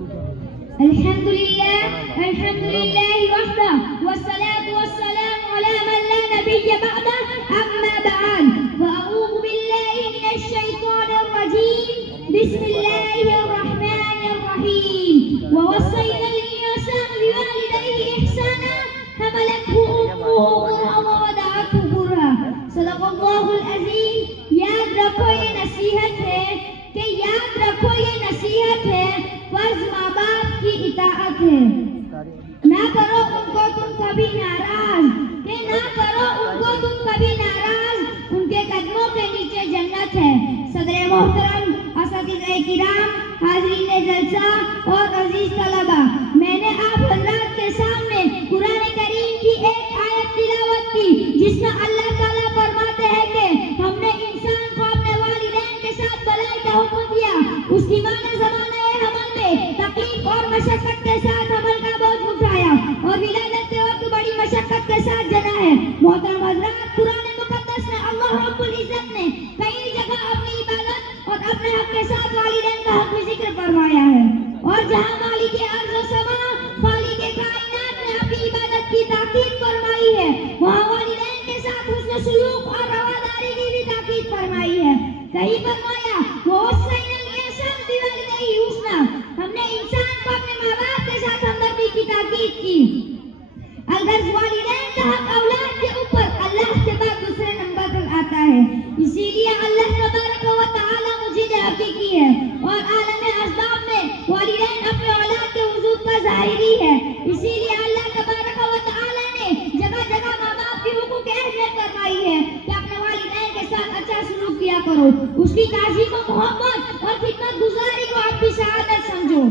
الحمد لله وحده والصلاة والسلام على من لا نبي بعده أما بعد فأعوذ بالله من الشيطان الرجيم بسم الله الرحمن الرحيم ووصينا الإنسان بوالديه إحسانا حملته أمه كرها ووضعته كرها صدق الله العظيم. یاد رکھو یہ نصیحت ہے کہ فرض ماں باپ کی اطاعت ہے. نہ کرو ان کو تم کبھی ناراض ان کے قدموں کے نیچے جنت ہے. صدر محترم، اساتذہ کرام، حاضرین جلسہ اور عزیز طلبہ، میں نے آپ حضرات کے سامنے قرآن کریم کی ایک آیت تلاوت کی جس میں اللہ تعالیٰ فرماتے ہیں کہ ہم نے انسان کو اپنے والدین کے ساتھ بھلائی کا حکم دیا. اس کی ماں نے زمانہ حمل میں تکلیف اور مشقت کے ساتھ حمل کا بوجھ اٹھایا اور ولادت کے وقت بڑی مشقت کے ساتھ جنا ہے. محترم حضرات، قرآن مقدس میں اللہ رب العزت نے کئی جگہ اپنی عبادت اور اپنے حق کے ساتھ والدین کا حق بھی ذکر فرمایا ہے. اور جہاں مالک ارض و سما، خالق کائنات نے اپنی عبادت کی تاکید فرمائی ہے، وہاں والدین کے ساتھ حسن سلوک اور رواداری کی بھی تاکید فرمائی ہے. کہیں فرمایا وَوَصَّيْنَا الْإِنسَانَ بِوَالِدَيْهِ حُسْنًا، ہم نے انسان کو اپنے ماں باپ کے ساتھ ہمدردی کی تاکید کی. اگر والدین کا حق اولاد کے اوپر اللہ کے بعد دوسرے نمبر پر آتا ہے. اسی لیے اللہ تبارک و تعالی مجید حقیقی ہے اور عالم اسباب میں والدین اپنے اولاد کے وجود کا ظاہری ہے. اسی لیے اللہ تبارک و تعالی نے جگہ جگہ ماں باپ کی حقوق کی اہمیت فرمائی ہے کہ اپنے والدین کے ساتھ اچھا سلوک کیا کرو، اس کی تعظیم و محبت اور خدمت گزاری کو آپ کی سعادت سمجھو.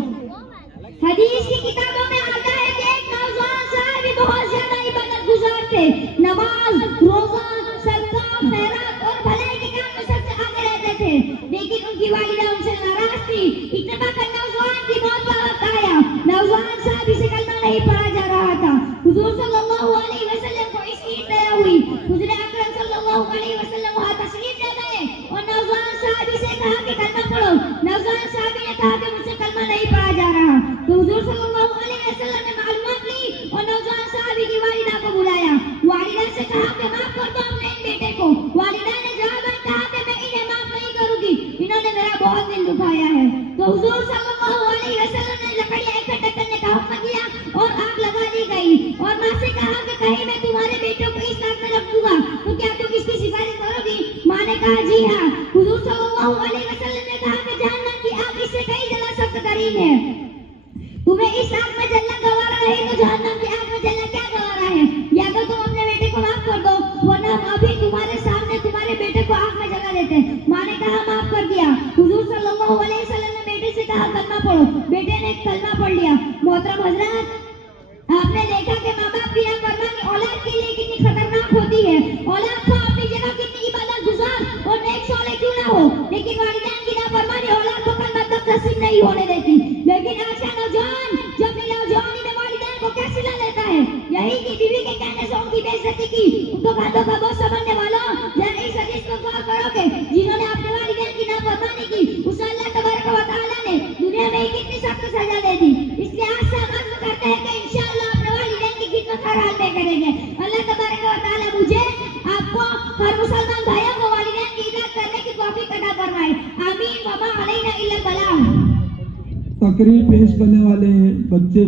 حدیث کی کتابوں میں آتا ہے کہ ایک نوجوان صاحب بہت زیادہ عبادت گزار تھے، نماز، روزہ، صدقہ، خیرات اور بھلائی کے کام میں سب سے آگے رہتے تھے. لیکن ان کی والدہ ان سے ناراض تھی. اتفاق کر نوجوان کی موت کا وقت آیا. نوجوان صاحب اسے کلمہ نہیں پڑھا جا رہا تھا. حضور صلی اللہ علیہ وسلم کو اس کی اطلاع ہوئی. حضور اکرم صلی اللہ علیہ وسلم وہاں تشریف لے گئے اور نوجوان صاحب سے کہا کہ کلمہ پڑھو. نوجوان صاحب نے کہا کہ مجھ سے کلمہ نہیں پڑھا جا رہا. تو حضور صلی اللہ علیہ وسلم نے معلومات لی اور نوجوان صحابی کی والدہ کو بلایا. والدہ سے کہا کہ معاف کر دو اپنے ان بیٹے کو. والدہ نے جواباً کہا کہ میں انہیں معاف نہیں کروں گی، انہوں نے میرا بہت دل دکھایا ہے. تو حضور صلی اللہ علیہ وسلم نے لکڑیاں اکٹھا کرنے کا حکم کیا اور آگ لگا دی گئی اور ماں سے کہا کہ کہیں میں تمہارے بیٹوں کو اس آگ میں رکھ دوں گا تو کیا تم اس کی سفارش کرو گی؟ ماں نے کہا جی ہاں. حضور صلی اللہ علیہ وسلم نے کہا کہ جہنم کی آگ اس سے کئی جگہ سخت ترین ہے. تمہیں اس آگ میں جلنا گوارا نہیں تو جہنم کی آگ میں جلنا کیا گوارا ہے؟ یا تو تم اپنے بیٹے کو معاف کر دو ورنہ ہم ابھی تمہارے سامنے تمہارے بیٹے کو آگ میں جلا دیتے. ماں نے کہا معاف کر دیا. حضور صلی اللہ علیہ وسلم نے بیٹے سے کہا کلمہ پڑھو. بیٹے نے کلمہ پڑھ لیا. محترم حضرات، آپ نے دیکھا کہ ماں باپ کی نافرمانی اولاد کے لیے کتنی خطرناک ہوتی ہے. اولاد کو اپنی جگہ کتنی عبادت گزار اور نیک صالح کیوں نہ ہو، لیکن والدین کی نافرمانی اولاد کو کلمہ تک نصیب نہیں ہونے دیتی. لیکن آج کا نوجوان جو اپنی نوجوانی میں والدین کو کیا سلا لیتا ہے؟ یہی کہ بیوی کے کہنے سے ان کی بے عزتی کی. ان کو باتوں کا بہت سمجھنے والوں ذرا اس حدیث کو غور کرو کہ جنہوں نے اپنے والدین کی نافرمانی کی اسے اللہ تبارک و تعالیٰ نے دنیا میں ہی کتنی سخت سزا دے دی. اس لیے آج سے ہم عزم کرتے ہیں کہ انشاءاللہ اپنے والدین کی خدمت ہر حال میں کریں گے. اللہ تبارک و تعالیٰ مجھے آپ کو ہر مسلمان بھائیوں کو والدین کی اطاعت کرنے کی توفیق عطا فرمائے. آمین. وما علینا الا البلاغ. تقریر پیش کرنے والے بچے